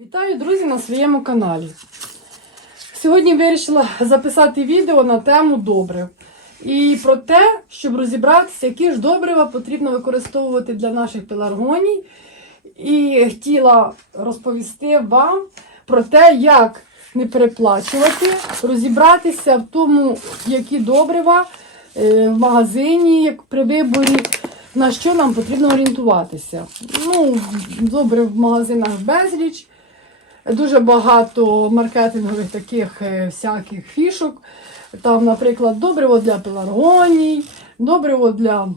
Вітаю, друзі, на своєму каналі. Сьогодні вирішила записати відео на тему добрив. І про те, щоб розібратися, які ж добрива потрібно використовувати для наших пеларгоній. І хотіла розповісти вам про те, як не переплачувати, розібратися в тому, які добрива е, в магазині, як при виборі, на що нам потрібно орієнтуватися. Ну, добрив в магазинах безліч. Дуже багато маркетингових таких е, всяких фішок. Там, наприклад, добриво для пеларгоній, добриво для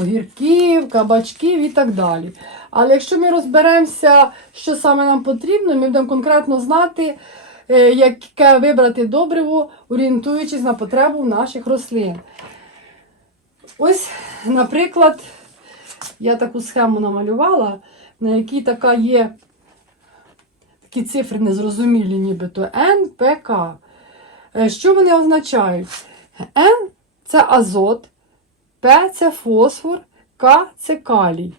огірків, кабачків і так далі. Але якщо ми розберемося, що саме нам потрібно, ми будемо конкретно знати, е, яке вибрати добриво, орієнтуючись на потребу наших рослин. Ось, наприклад, я таку схему намалювала, на якій така є такі цифри незрозумілі, нібито Н, П, Е, Що вони означають? Н це азот, П це фосфор, К це калій.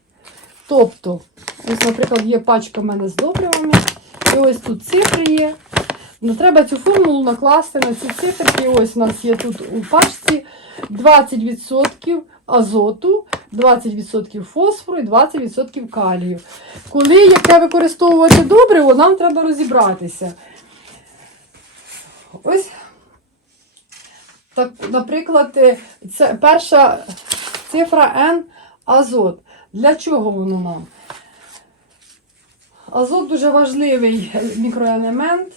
Тобто, ось, наприклад, є пачка в мене з добривами, і ось тут цифри є. Ну, треба цю формулу накласти на ці циферки. Ось у нас є тут у пачці 20% азоту, 20% фосфору і 20% калію. Коли яке використовувати добриво, нам треба розібратися. Ось, так, наприклад, е, це перша цифра N азот. Для чого воно нам? Азот дуже важливий мікроелемент.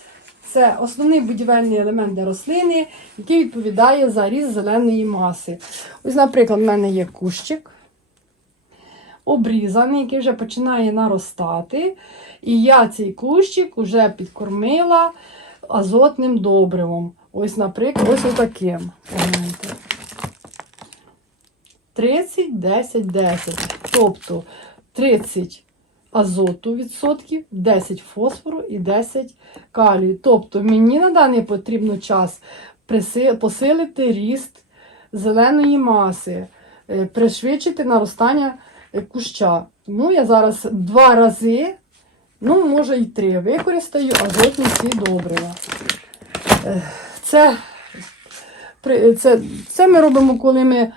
Це основний будівельний елемент для рослини, який відповідає за ріст зеленої маси. Ось, наприклад, в мене є кущик обрізаний, який вже починає наростати. І я цей кущик вже підкормила азотним добривом. Ось, наприклад, ось отаким. Погляньте. 30, 10, 10. Тобто 30 азоту відсотків, 10 фосфору і 10 калію. Тобто мені на даний потрібно час посилити ріст зеленої маси, е, пришвидшити наростання е, куща. Тому я зараз два рази, ну, може і три, використаю азотні ці добрива. Е, Це, це, це ми робимо, коли ми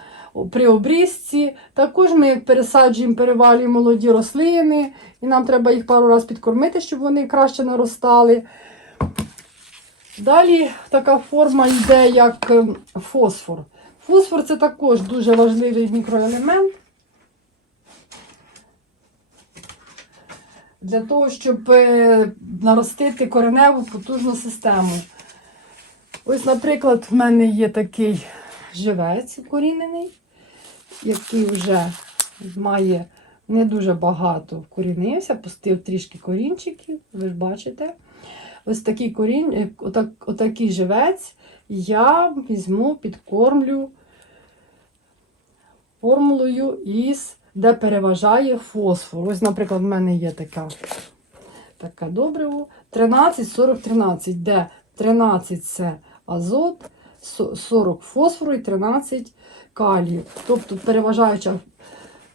при обрізці. Також ми пересаджуємо, перевалюємо молоді рослини, і нам треба їх пару разів підкормити, щоб вони краще наростали. Далі така форма йде як ем, фосфор. Фосфор це також дуже важливий мікроелемент. Для того, щоб е, наростити кореневу потужну систему. Ось, наприклад, в мене є такий живець укорінений, який вже має не дуже багато вкорінився, пустив трішки корінчиків, ви ж бачите. Ось такий корінь, е, отак, отакий живець я візьму, підкормлю формулою із, де переважає фосфор. Ось, наприклад, в мене є така, така добриво. 13, 40, 13, де 13 це азот, 40 фосфору і 13 калію. Тобто переважаюча,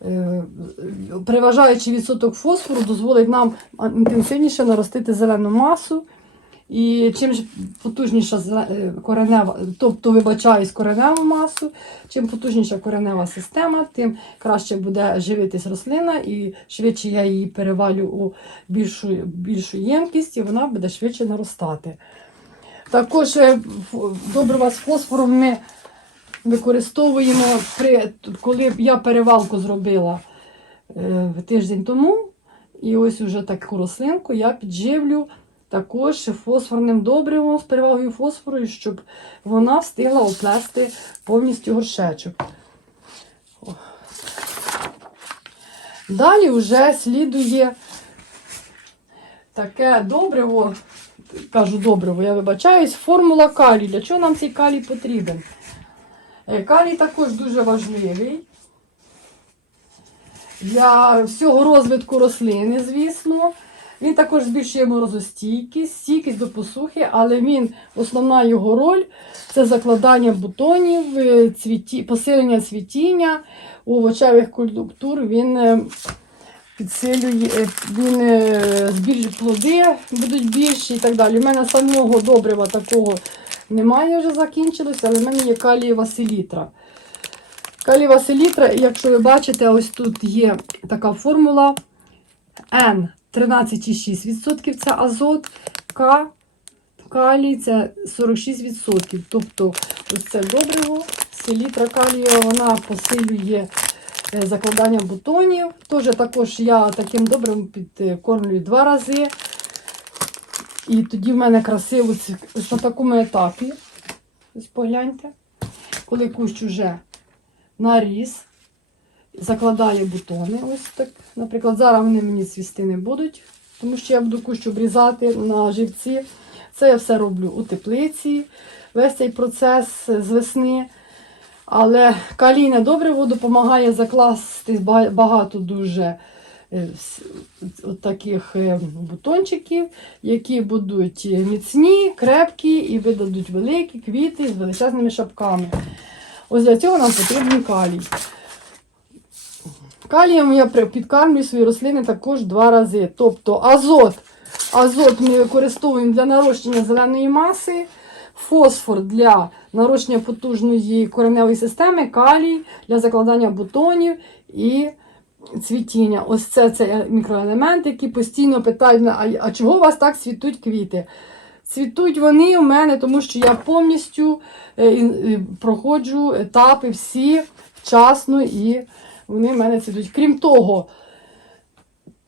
е, переважаючий відсоток фосфору дозволить нам інтенсивніше наростити зелену масу. І чим потужніша е, коренева, тобто вибачаюсь кореневу масу, чим потужніша коренева система, тим краще буде живитись рослина, і швидше я її перевалю у більшу, більшу ємкість, і вона буде швидше наростати. Також е, добрива з фосфором ми використовуємо, при, коли я перевалку зробила е, тиждень тому. І ось уже таку рослинку я підживлю також фосфорним добривом з перевагою фосфору, щоб вона встигла оплести повністю горшечок. Далі вже слідує таке добриво, кажу добриво, я вибачаюсь, формула калію. Для чого нам цей калій потрібен? Е, Калій також дуже важливий для всього розвитку рослини, звісно. Він також збільшує морозостійкість, стійкість до посухи, але він, основна його роль це закладання бутонів, е, цвіті, посилення цвітіння у овочевих культур. Він е, підсилює, він збільшує плоди, будуть більші і так далі. У мене самого добрива такого немає, вже закінчилося, але в мене є калієва селітра. Калієва селітра, якщо ви бачите, ось тут є така формула N 13,6% це азот, К калій це 46%. Тобто ось це добриво, селітра калія, вона посилює е, закладання бутонів. Теж також я таким добрим підкормлюю два рази. І тоді в мене красиво ось на такому етапі. Ось погляньте, коли кущ уже наріс, закладає бутони. Ось так. Наприклад, зараз вони мені цвісти не будуть, тому що я буду кущ обрізати на живці. Це я все роблю у теплиці, весь цей процес з весни. Але калійне добриво допомагає закласти багато дуже таких е, бутончиків, які будуть міцні, крепкі і видадуть великі квіти з величезними шапками. Ось для цього нам потрібен калій. Калієм я підкармлюю свої рослини також два рази. Тобто азот. Азот ми використовуємо для нарощення зеленої маси, фосфор для нарощення потужної кореневої системи, калій для закладання бутонів і цвітіння. Ось це, це мікроелементи, які постійно питають, а, а чого у вас так цвітуть квіти? Цвітуть вони у мене, тому що я повністю е, проходжу етапи всі вчасно і вони в мене цвітуть. Крім того,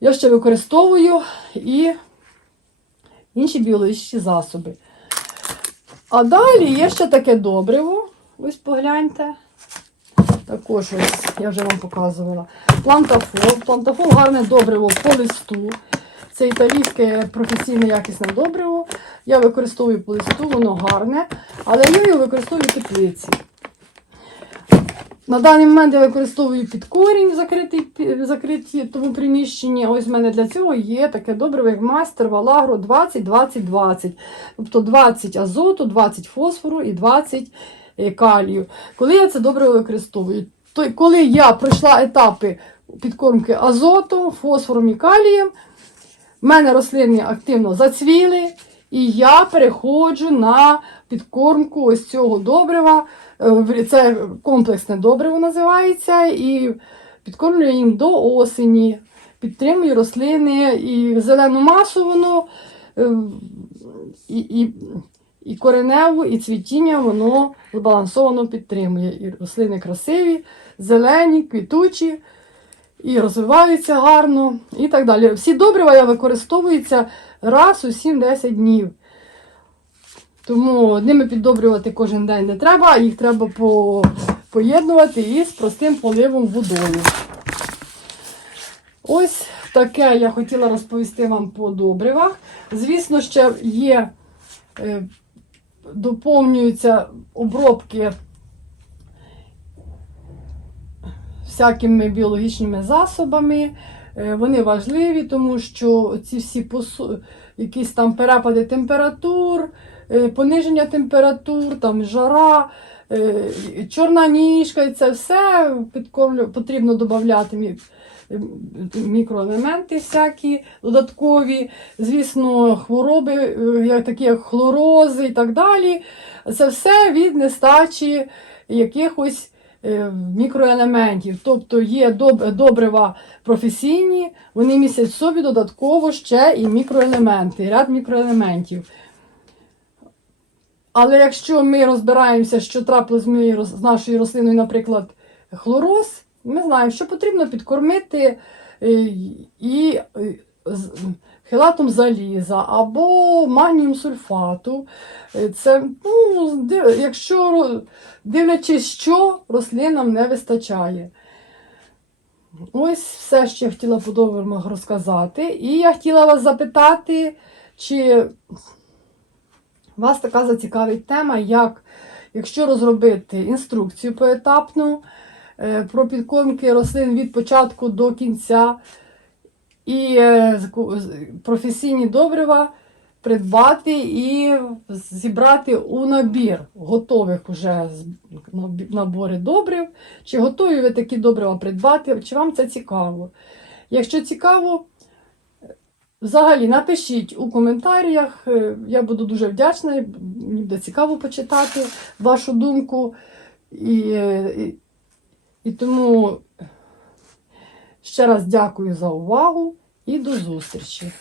я ще використовую і інші біологічні засоби. А далі є ще таке добриво. Ось погляньте. Також ось я вже вам показувала. Плантафол. Плантафол гарне добриво по листу. Це італійське професійне якісне добриво. Я використовую по листу, воно гарне, але я його використовую в теплиці. На даний момент я використовую під корінь в закритій, закритій тому приміщенні. Ось в мене для цього є таке добриво, як мастер Валагро 20-20-20. Тобто 20 азоту, 20 фосфору і 20 е, калію. Коли я це добриво використовую? То, коли я пройшла етапи підкормки азотом, фосфором і калієм, в мене рослини активно зацвіли, і я переходжу на підкормку ось цього добрива. Е, Це комплексне добриво називається, і підкормлюю їм до осені. Підтримую рослини і зелену масу воно, е, і, і, і кореневу, і цвітіння воно збалансовано підтримує. І рослини красиві, зелені, квітучі і розвиваються гарно і так далі. Всі добрива я використовуються раз у 7-10 днів. Тому ними піддобрювати кожен день не треба, їх треба по, поєднувати із простим поливом водою. Ось таке я хотіла розповісти вам по добривах. Звісно, ще є, е, доповнюються обробки всякими біологічними засобами. Е, Вони важливі, тому що ці всі посу... якісь там перепади температур, е, пониження температур, там жара, е, чорна ніжка, і це все підкормлю... потрібно додати мі... мікроелементи всякі додаткові, звісно, хвороби, такі як хлорози і так далі. Це все від нестачі якихось мікроелементів. Тобто є доб- добрива професійні, вони містять собі додатково ще і мікроелементи, ряд мікроелементів. Але якщо ми розбираємося, що трапилось з, нашою рослиною, наприклад, хлороз, ми знаємо, що потрібно підкормити е, і е, хелатом заліза або магнієм сульфату. Е, Це, ну, якщо дивлячись, що рослинам не вистачає. Ось все, що я хотіла по добривах розказати. І я хотіла вас запитати, чи вас така зацікавить тема, як якщо розробити інструкцію поетапну е, про підкормки рослин від початку до кінця і е, професійні добрива придбати і зібрати у набір готових уже набори добрив. Чи готові ви такі добрива придбати? Чи вам це цікаво? Якщо цікаво, взагалі напишіть у коментарях. е, Я буду дуже вдячна, мені буде цікаво почитати вашу думку. І, е, і, і тому ще раз дякую за увагу і до зустрічі!